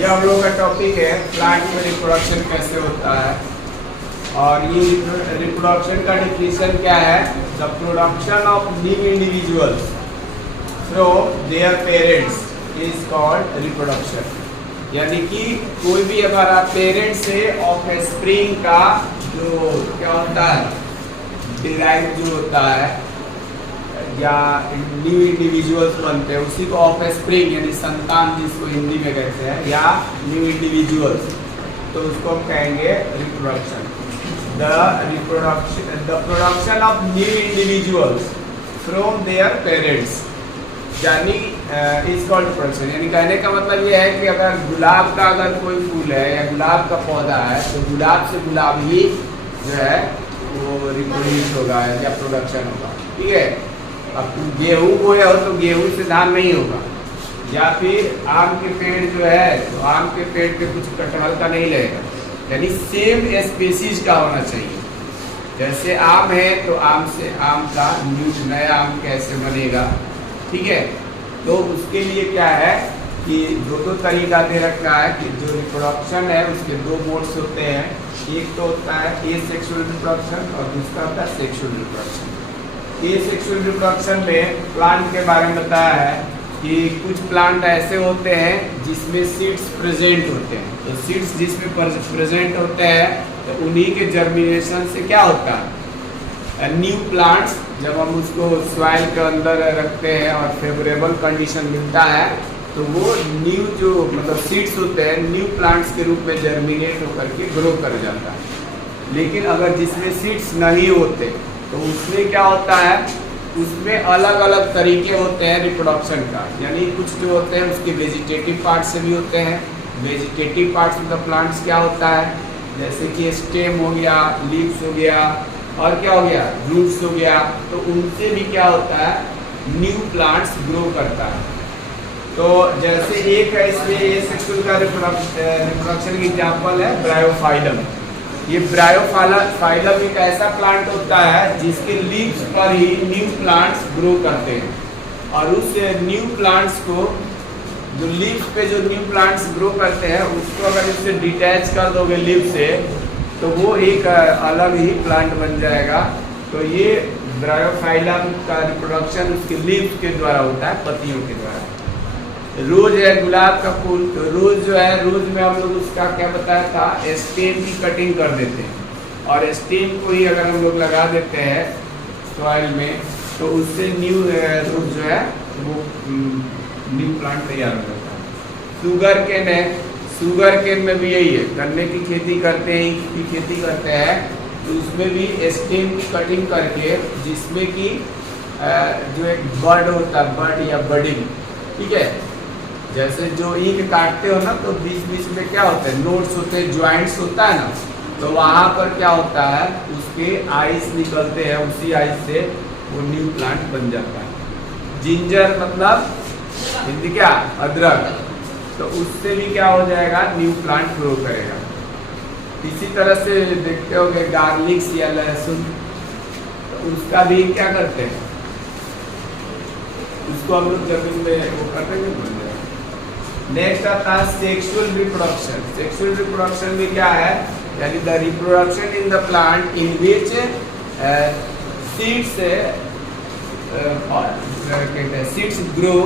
ये हम लोग का टॉपिक है प्लांट में रिप्रोडक्शन कैसे होता है। और ये रिप्रोडक्शन का डिफिनेशन क्या है? The production of new individuals from their parents is called reproduction. यानी कि कोई भी हमारा पेरेंट से ऑफस्प्रिंग का जो क्या होता है डिराइव जो होता है या न्यू इंडिविजुअल्स बनते हैं उसी को ऑफस्प्रिंग यानी संतान जिसको हिंदी में कहते हैं या न्यू इंडिविजुअल्स, तो उसको हम कहेंगे reproduction. The production of new individuals from their parents यानी इज कॉल्ड प्रोडक्शन। यानी कहने का मतलब ये है कि अगर गुलाब का अगर कोई फूल है या गुलाब का पौधा है तो गुलाब से गुलाब ही जो है वो रिप्रोड्यूस होगा या प्रोडक्शन होगा। ठीक है, अब तुम गेहूँ बोया हो तो गेहूँ से धान नहीं होगा, या फिर आम के पेड़ जो है तो आम के पेड़ पे कुछ कटहल का नहीं लगेगा। यानी सेम स्पीसीज का होना चाहिए। जैसे आम है तो आम से आम का नया आम कैसे बनेगा। ठीक है, तो उसके लिए क्या है कि दो तरीका दे रखा है कि जो रिप्रोडक्शन है उसके दो मोड्स होते हैं। एक तो होता है एसेक्सुअल रिप्रोडक्शन और दूसरा होता है सेक्सुअल रिप्रोडक्शन। एसेक्सुअल रिप्रोडक्शन में प्लांट के बारे में बताया है कि कुछ प्लांट ऐसे होते हैं जिसमें सीड्स प्रेजेंट होते हैं। तो सीड्स जिसमें प्रेजेंट होते हैं तो उन्हीं के जर्मिनेशन से क्या होता है न्यू प्लांट्स। जब हम उसको सॉइल के अंदर रखते हैं और फेवरेबल कंडीशन मिलता है तो वो न्यू जो मतलब सीड्स होते हैं न्यू प्लांट्स के रूप में जर्मिनेट होकर के ग्रो कर जाता है। लेकिन अगर जिसमें सीड्स नहीं होते तो उसमें क्या होता है, उसमें अलग अलग तरीके होते हैं रिप्रोडक्शन का। यानी कुछ जो होते हैं उसके वेजिटेटिव पार्ट से भी होते हैं। वेजिटेटिव पार्ट्स मतलब प्लांट्स क्या होता है, जैसे कि स्टेम हो गया, लीव्स हो गया और क्या हो गया रूट्स हो गया। तो उनसे भी क्या होता है न्यू प्लांट्स ग्रो करता है। तो जैसे एक है इसमें एसेक्सुअल का रिप्रोडक्शन की एग्जाम्पल है ब्रायोफाइलम। ये ब्रायोफाइलम एक ऐसा प्लांट होता है जिसके लीव्स पर ही न्यू प्लांट्स ग्रो करते हैं। और उस न्यू प्लांट्स को जो लीव्स पे जो न्यू प्लांट्स ग्रो करते हैं उसको अगर इससे डिटैच कर दोगे लीव से तो वो एक अलग ही प्लांट बन जाएगा। तो ये ब्रायोफाइलम का रिप्रोडक्शन उसके लीव्स के द्वारा होता है, पत्तियों के द्वारा। रोज है गुलाब का फूल, तो रोज जो है रोज में हम लोग उसका क्या बताया था स्टेम की कटिंग कर देते हैं और स्टेम को ही अगर हम लोग लगा देते हैं सॉइल में तो उससे न्यू रोज जो है वो न्यू प्लांट तैयार हो जाता है। शुगर केन है, शुगर केन में भी यही है, गन्ने की खेती करते हैं, ईख की खेती करते हैं तो उसमें भी स्टेम की कटिंग करके जिसमें कि जो एक बड होता है बड या बडिंग। ठीक है, जैसे जो ईंट काटते हो ना तो बीच बीच में क्या होता है नोट्स होते हैं, ज्वाइंट्स होता है ना, तो वहाँ पर क्या होता है उसके आइस निकलते हैं, उसी आइस से वो न्यू प्लांट बन जाता है। जिंजर मतलब हिंदी क्या अदरक, तो उससे भी क्या हो जाएगा न्यू प्लांट ग्रो करेगा। इसी तरह से देखते होंगे गार्लिक्स या लहसुन, तो उसका भी क्या करते हैं उसको हम लोग जमीन में वो करते हैं। नेक्स्ट आता है सेक्सुअल रिप्रोडक्शन। सेक्सुअल रिप्रोडक्शन में क्या है, यानी the reproduction in the plant in which seeds grow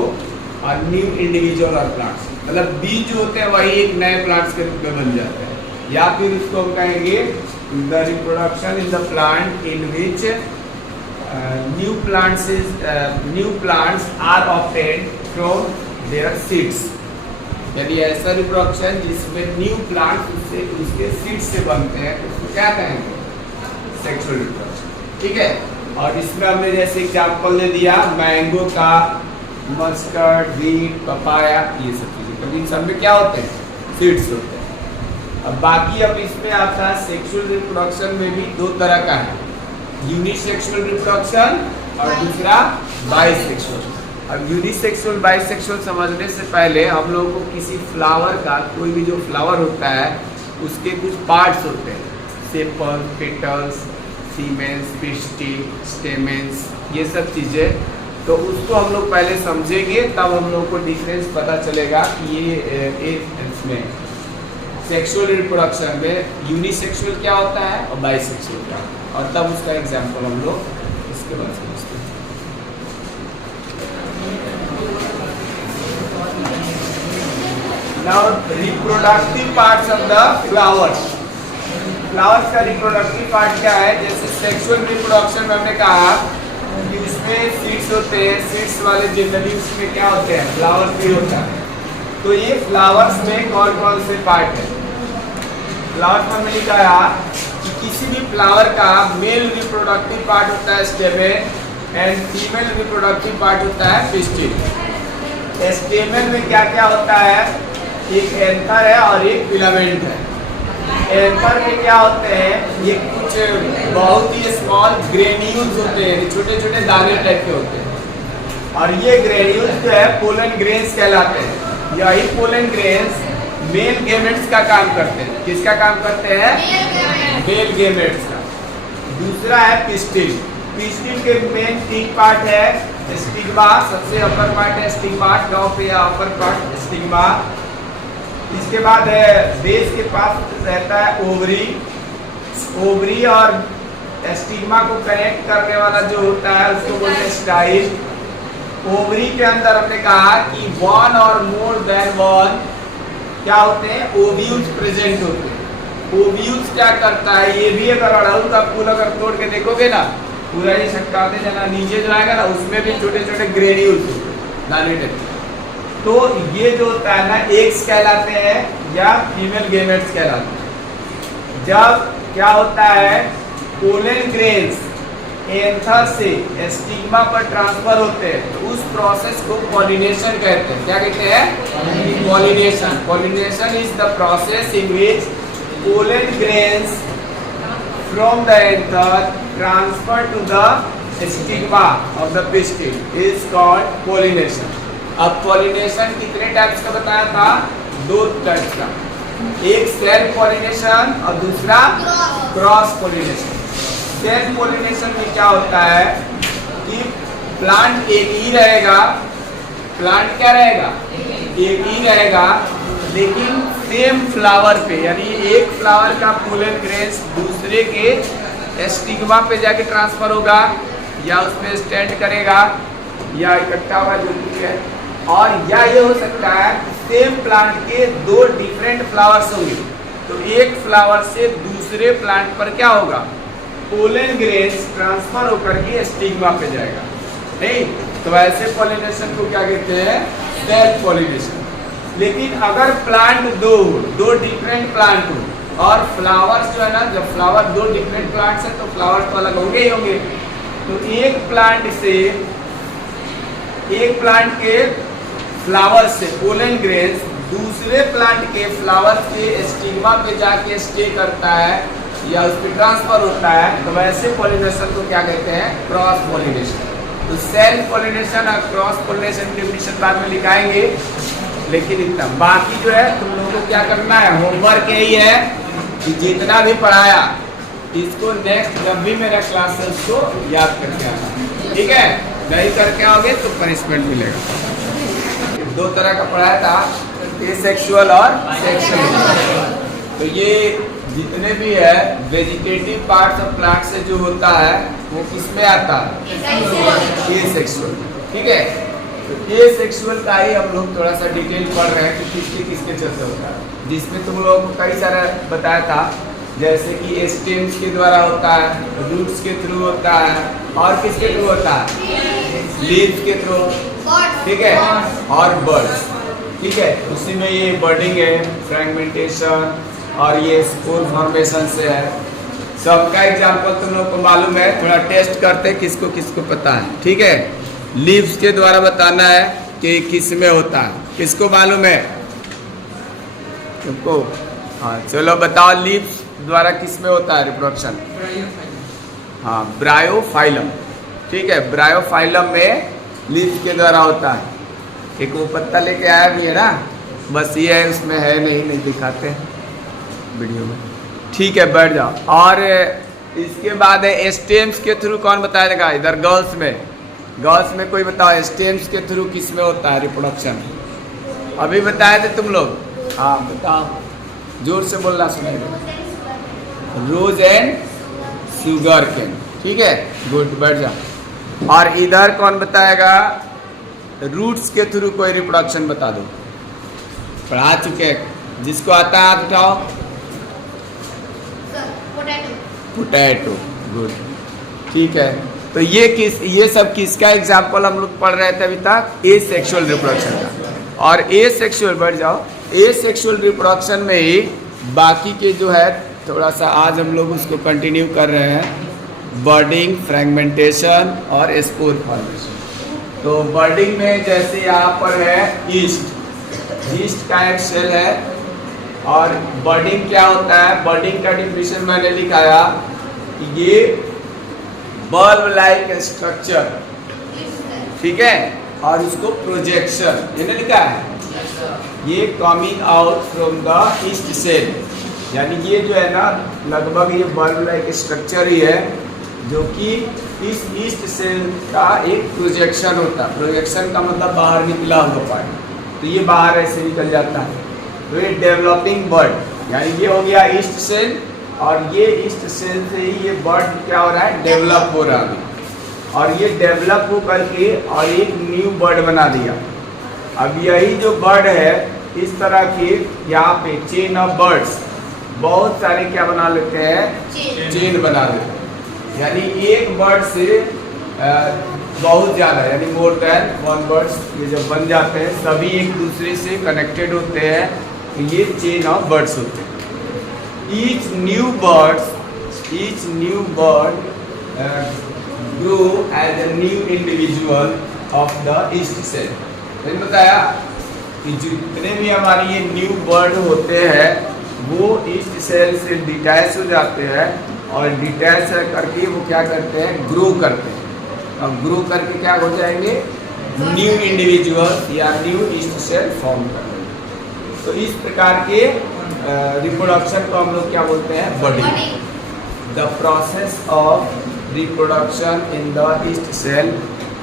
और न्यू इंडिविजुअल और प्लांट्स। मतलब बीज जो होते हैं वही एक नए प्लांट्स के रूप में बन जाते हैं। या फिर उसको हम कहेंगे the reproduction in the plant in which new plants are obtained from their seeds. यानी ऐसा रिप्रोडक्शन जिसमें न्यू प्लांट्स उसके सीड्स से बनते हैं उसको क्या कहेंगे सेक्सुअल रिप्रोडक्शन। ठीक है, और इसमें हमने जैसे एग्जाम्पल दे दिया मैंगो का, मस्टर्ड, बीट, पपाया, ये सब चीज़ें, क्योंकि इन सब में क्या होते हैं सीड्स होते हैं। अब बाकी अब इसमें आता है सेक्सुअल रिप्रोडक्शन में भी दो तरह का है, यूनिसेक्सुअल रिप्रोडक्शन और दूसरा बाइसेक्सुअल। अब यूनिसेक्सुअल बाइसेक्सुअल समझने से पहले हम लोगों को किसी फ्लावर का कोई भी जो फ्लावर होता है उसके कुछ पार्ट्स होते हैं, sepal, petals, siemens, pistil, stamens, ये सब चीज़ें तो उसको हम लोग पहले समझेंगे, तब हम लोग को डिफरेंस पता चलेगा कि ये इसमें सेक्सुअल रिप्रोडक्शन में यूनिसेक्सुअल क्या होता है और बाइसेक्सुअल क्या होता है, और तब उसका एग्जाम्पल हम लोग इसके बाद समझते हैं। Now reproductive parts of the flowers. Flowers का रिप्रोडक्टिव पार्ट क्या है? जैसे सेक्सुअल रिप्रोडक्शन में हमने कहा कि उसमें सीड्स होते हैं, सीड्स वाले जनरली उसमें क्या होते हैं, फ्लावर्स भी होता है। तो ये फ्लावर्स में कौन कौन से पार्ट है? फ्लावर्स में मैंने कहा कि किसी भी फ्लावर का मेल रिप्रोडक्टिव पार्ट होता है stamen and female reproductive part होता है पिस्टिल। स्टेमेन में क्या क्या होता है? एक एंथर है और एक फिलामेंट है। एंथर में क्या होते हैं? ये कुछ बहुत ही स्मॉल ग्रेन्यूल्स होते हैं, छोटे छोटे दाने टाइप के होते हैं, और ये ग्रेन्यूल्स जो है पोलन ग्रेन्स कहलाते हैं। यही पोलन ग्रेन्स मेल गेमेट्स का काम करते हैं। किसका काम करते हैं? मेल गेमेट्स का। दूसरा है पिस्टिल। पिस्टिल के मेन 3 पार्ट है। स्टिग्मा सबसे अपर पार्ट है, स्टिग्मा टॉप या अपर पार्ट स्टिग्मा। इसके बाद है बेस के पास रहता है ओवरी। ओवरी और स्टिग्मा को कनेक्ट करने वाला जो होता है उसको बोलते हैं स्टाइल। ओवरी के अंदर हमने कहा कि 1 और मोर देन 1 क्या होते हैं? ओव्यूल्स प्रेजेंट होते हैं। ओव्यूल्स क्या करता है? ये भी अगर अड़हुल का फूल अगर तोड़ के देखोगे ना, पूरा ये छटकाते जाना, नीचे जो आएगा ना उसमें भी छोटे छोटे ग्रेन्यूल्स दाने टाइप। तो ये जो होता है ना, एग्स कहलाते हैं या फीमेल गेमेट्स कहलाते हैं। जब क्या होता है, पोलन ग्रेन्स एंथर से स्टिग्मा पर ट्रांसफर होते हैं, तो उस प्रोसेस को पॉलिनेशन कहते हैं। क्या कहते हैं? Pollination. Pollination is the process in which pollen grains from the anther transfer to the stigma of the pistil is called pollination. अब पॉलिनेशन कितने टाइप्स का बताया था? 2 टाइप्स का। एक सेल्फ पॉलिनेशन और दूसरा क्रॉस पॉलिनेशन। सेल्फ पॉलिनेशन में क्या होता है कि प्लांट एक ही रहेगा। प्लांट क्या रहेगा? एक ही रहेगा, लेकिन सेम फ्लावर पे, यानी एक फ्लावर का पोलन ग्रेन्स दूसरे के स्टिग्मा पे जाके ट्रांसफर होगा, या उसमें स्टैंड करेगा, या इकट्ठा हुआ जो कुछ है। और या ये हो सकता है सेम प्लांट के 2 डिफरेंट फ्लावर्स होंगे, तो एक फ्लावर से दूसरे प्लांट पर क्या होगा? पोलन ग्रेन्स ट्रांसफर होकर के स्टिग्मा पे जाएगा। नहीं तो ऐसे पॉलिनेशन को क्या कहते हैं? Self pollination. लेकिन अगर प्लांट दो डिफरेंट प्लांट हो और फ्लावर्स जो है ना, जब फ्लावर 2 डिफरेंट प्लांट्स है तो फ्लावर्स तो अलग होंगे ही होंगे। तो एक प्लांट के फ्लावर से पोलन ग्रेन्स दूसरे प्लांट के फ्लावर के स्टिग्मा पे जाके स्टे करता है या उस पर ट्रांसफर होता है, तो वैसे पॉलिनेशन को क्या कहते हैं? Cross pollination. तो सेल्फ पॉलिनेशन और क्रॉस पॉलिनेशन डेफिनेशन बाद में लिखाएंगे, लेकिन इतना बाकी जो है तुम लोगों को क्या करना है, होमवर्क यही है कि जितना भी पढ़ाया इसको नेक्स्ट जब भी मेरा क्लास है उसको याद करके आना। ठीक है? नहीं करके आओगे तो पनिशमेंट मिलेगा। 2 तरह का पढ़ाया था, एसेक्सुअल और सेक्सुअल। तो ये जितने भी है वेजिटेटिव पार्ट्स ऑफ प्लांट से जो होता है वो किसमें आता है? एसेक्सुअल। ठीक है? तो एसेक्सुअल का ही हम लोग थोड़ा सा डिटेल पढ़ रहे हैं कि किसके चलते होता है, जिसमें तुम लोगों को कई सारा बताया था, जैसे कि स्टेम्स के द्वारा होता है, रूट्स के थ्रू होता है, और किसके थ्रू होता है? लीव्स के थ्रू। ठीक है? और बर्ड्स। ठीक है? उसी में ये बर्डिंग है, फ्रैगमेंटेशन, और ये स्पोर फॉर्मेशन से है। सबका एग्जाम्पल तुम लोग को मालूम है, थोड़ा टेस्ट करते किसको किसको पता है। ठीक है? लीव्स के द्वारा बताना है कि किस में होता है, किसको मालूम है तुमको? हाँ चलो बताओ, लीव्स द्वारा किस में होता है रिप्रोडक्शन? हाँ, ब्रायोफाइलम। ठीक है? ब्रायोफाइलम में लीव्स के द्वारा होता है। एक वो पत्ता लेके आया भी है ना, बस ये है, उसमें है नहीं दिखाते हैं वीडियो में। ठीक है, बैठ जाओ। और इसके बाद है स्टेम्स के थ्रू कौन बताया जाएगा? इधर गर्ल्स में गॉस में कोई बताओ स्टेम्स के थ्रू किस में होता है रिप्रोडक्शन? अभी बताए थे तुम लोग। हाँ बताओ, जोर से बोलना सुनाई दे। रोज एंड शुगर केन, ठीक है, गुड, बैठ जाओ। और इधर कौन बताएगा? रूट्स के थ्रू कोई रिप्रोडक्शन बता दो। पढ़ा चुके हैं, जिसको आता है हाथ उठाओ। पोटैटो, गुड, ठीक है। तो ये सब किसका एग्जाम्पल हम लोग पढ़ रहे थे अभी तक? ए सेक्सुअल रिप्रोडक्शन का। और ए सेक्सुअल, बढ़ जाओ, ए सेक्सुअल रिप्रोडक्शन में ही बाकी के जो है थोड़ा सा आज हम लोग उसको कंटिन्यू कर रहे हैं। बर्डिंग, फ्रेगमेंटेशन और स्पोर फॉर्मेशन। तो बर्डिंग में जैसे यहाँ पर है ईस्ट का एक सेल है। और बर्डिंग क्या होता है? बर्डिंग का डिफिनेशन मैंने लिखाया कि ये बल्ब लाइक स्ट्रक्चर, ठीक है, और उसको प्रोजेक्शन, ये लिखा है, ये coming out from the east cell, यानी ये जो है ना लगभग ये बल्ब लाइक स्ट्रक्चर ही है, जो कि इस ईस्ट सेल का एक प्रोजेक्शन होता है। प्रोजेक्शन का मतलब बाहर निकला हुआ पार्ट, तो ये बाहर ऐसे निकल जाता है। तो ये डेवलपिंग बर्ड, यानी ये हो गया ईस्ट सेल, और ये ईस्ट सेल से ही ये बर्ड क्या हो रहा है? डेवलप हो रहा है। और ये डेवलप हो करके और एक न्यू बर्ड बना दिया। अब यही जो बर्ड है, इस तरह के यहाँ पे चेन ऑफ बर्ड्स बहुत सारे क्या बना लेते हैं? चेन बना लेते हैं। यानी एक बर्ड से बहुत ज़्यादा, यानी मोर देन वन बर्ड्स ये जब बन जाते हैं, सभी एक दूसरे से कनेक्टेड होते हैं, तो ये चेन ऑफ बर्ड्स होते हैं। each new bird grow as a new individual of the east cell। मैंने बताया कि जितने भी हमारी ये न्यू बर्ड होते हैं वो ईस्ट सेल से डिटैच हो जाते हैं, और डिटैच करके वो क्या करते हैं? ग्रो करते हैं। अब ग्रो करके क्या हो जाएंगे? न्यू इंडिविजुअल या न्यू ईस्ट सेल फॉर्म कर देंगे। तो इस प्रकार के रिप्रोडक्शन को हम लोग क्या बोलते हैं? Budding. The process of reproduction in the east cell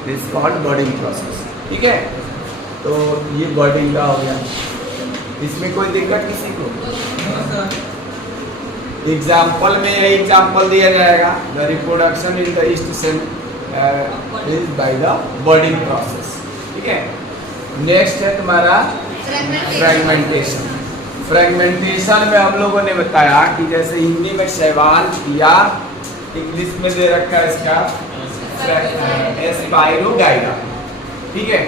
is called budding process, ठीक है। तो ये बर्डिंग का हो गया। इसमें कोई दिक्कत किसी को? एग्जाम्पल में यही एग्जाम्पल दिया जाएगा, the reproduction in the east cell is by the budding process, ठीक है। नेक्स्ट है तुम्हारा फ्रेगमेंटेशन। फ्रेगमेंटेशन में हम लोगों ने बताया कि जैसे हिंदी में शैवाल या इंग्लिश में दे रखा है इसका स्पाइरोगाइरा, ठीक है।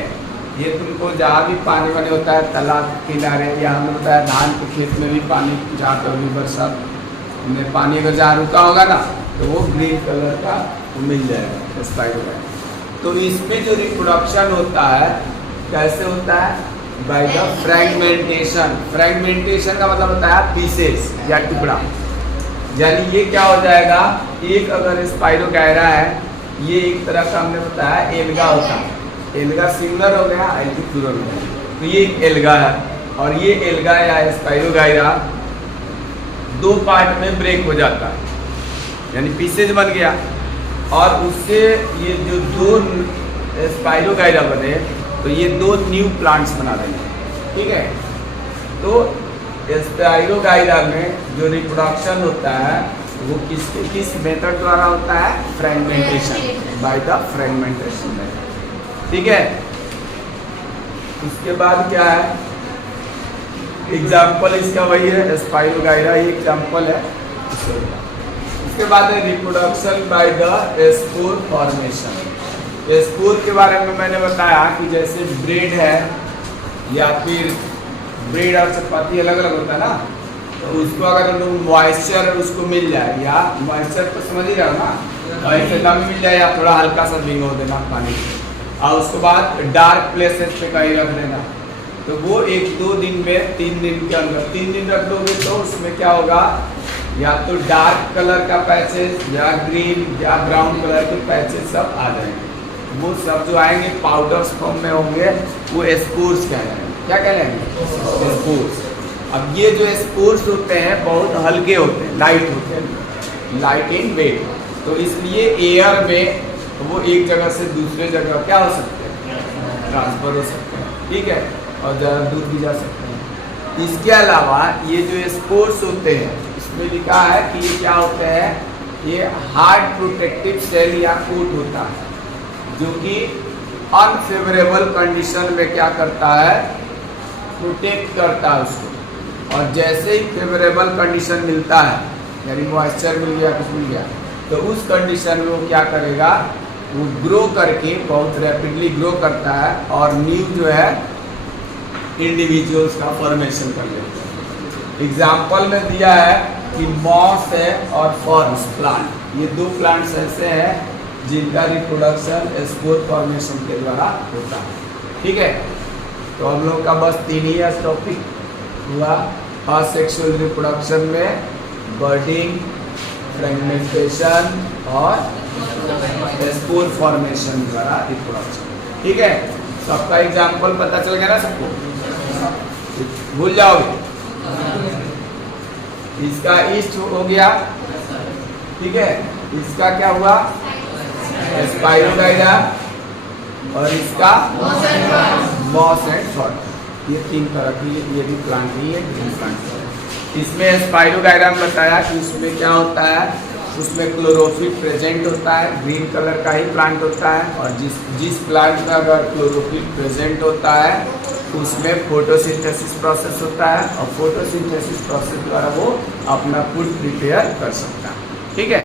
ये तुमको जहाँ भी पानी वानी होता है, तालाब किनारे, या हमने बताया धान के खेत में भी पानी, जहाँ पर भी बरसात में पानी अगर जहाँ रुका होगा ना, तो वो ग्रीन कलर का मिल जाएगा स्पाइरोगाइरा। तो इसमें जो रिप्रोडक्शन होता है कैसे होता है? By the fragmentation. फ्रेगमेंटेशन का मतलब होता है पीसेस या टुकड़ा। यानी ये क्या हो जाएगा? एक अगर स्पाइरोगाइरा है, ये एक तरह का हमने बताया एल्गा होता है। एल्गा सिंगुलर हो गया, एल्गी प्लूरल हो गया। तो ये एक एल्गा है, और ये एल्गा या स्पाइरोगाइरा दो पार्ट में ब्रेक हो जाता है, यानी पीसेज बन गया, और उससे ये जो दो स्पाइरोगाइरा बने, तो ये दो न्यू प्लांट्स बना देंगे, ठीक है। तो स्पाइरोगाइरा में जो रिप्रोडक्शन होता है वो किस मेथड द्वारा होता है? Fragmentation, by the fragmentation method, ठीक है। उसके बाद क्या है? एग्जाम्पल इसका वही है, स्पाइरोगाइरा ही एग्जाम्पल है। उसके बाद है reproduction by the spore formation. Spore के बारे में मैंने बताया कि जैसे ब्रेड है, या फिर ब्रेड और चपाती अलग अलग होता है ना, तो उसको अगर लोग मॉइस्चर उसको मिल जाए, या मॉइस्चर तो समझ ही रहे हो ना, ऐसे नम मिल जाए, या थोड़ा हल्का सा भिगो देना पानी, और उसके बाद डार्क प्लेसेस पे कहीं रख देना, तो वो 1-2 दिन में 3 दिन के अंदर 3 दिन रख दोगे, तो उसमें क्या होगा? या तो डार्क कलर का पैचेस, या ग्रीन या ब्राउन कलर के पैचेस सब आ जाएंगे। वो सब जो आएंगे पाउडर्स फॉर्म में होंगे, वो स्पोर्स कहलाएंगे। क्या कहलाएंगे? स्पोर्स। अब ये जो स्पोर्स होते हैं बहुत हल्के होते हैं, लाइट होते हैं, लाइट इन वेट, तो इसलिए एयर में तो वो एक जगह से दूसरे जगह क्या हो सकते हैं, ट्रांसफर हो सकते हैं, ठीक है, और ज़्यादा दूर भी जा सकते हैं। इसके अलावा ये जो स्पोर्स होते हैं, इसमें लिखा है कि ये क्या होते हैं, ये हार्ड प्रोटेक्टिव सेल या कोट होता है, जो कि अनफेवरेबल कंडीशन में क्या करता है, प्रोटेक्ट करता है उसको। और जैसे ही फेवरेबल कंडीशन मिलता है, यानी मॉइस्चर मिल गया, कुछ मिल गया, तो उस कंडीशन में वो क्या करेगा, वो ग्रो करके बहुत रैपिडली ग्रो करता है और न्यू जो है इंडिविजुअल्स का फॉर्मेशन कर लेता है। एग्जाम्पल में दिया है कि मॉस है और फॉर्म्स प्लांट, ये दो प्लांट्स ऐसे हैं जिनका रिप्रोडक्शन स्पोर फॉर्मेशन के द्वारा होता है, ठीक है। तो हम लोग का बस 3 ही टॉपिक हुआ। असेक्सुअल रिप्रोडक्शन में बर्डिंग, फ्रेगमेंटेशन और स्पोर फॉर्मेशन द्वारा रिप्रोडक्शन, ठीक है। सबका एग्जाम्पल पता चल गया ना सबको, भूल जाओगे। इसका ईस्ट हो गया, ठीक है, इसका क्या हुआ, स्पाइरोगाइडा, और इसका मॉस एंड फॉर्म। ये 3 तरह की, ये भी प्लांट ही है, ग्रीन प्लांट। इसमें स्पाइरोगाइडा में बताया कि उसमें क्या होता है, उसमें क्लोरोफिल प्रेजेंट होता है, ग्रीन कलर का ही प्लांट होता है, और जिस प्लांट में अगर क्लोरोफिल प्रेजेंट होता है उसमें फोटोसिंथेसिस प्रोसेस होता है, और फोटोसिंथेसिस प्रोसेस द्वारा वो अपना फूड प्रिपेयर कर सकता है, ठीक है।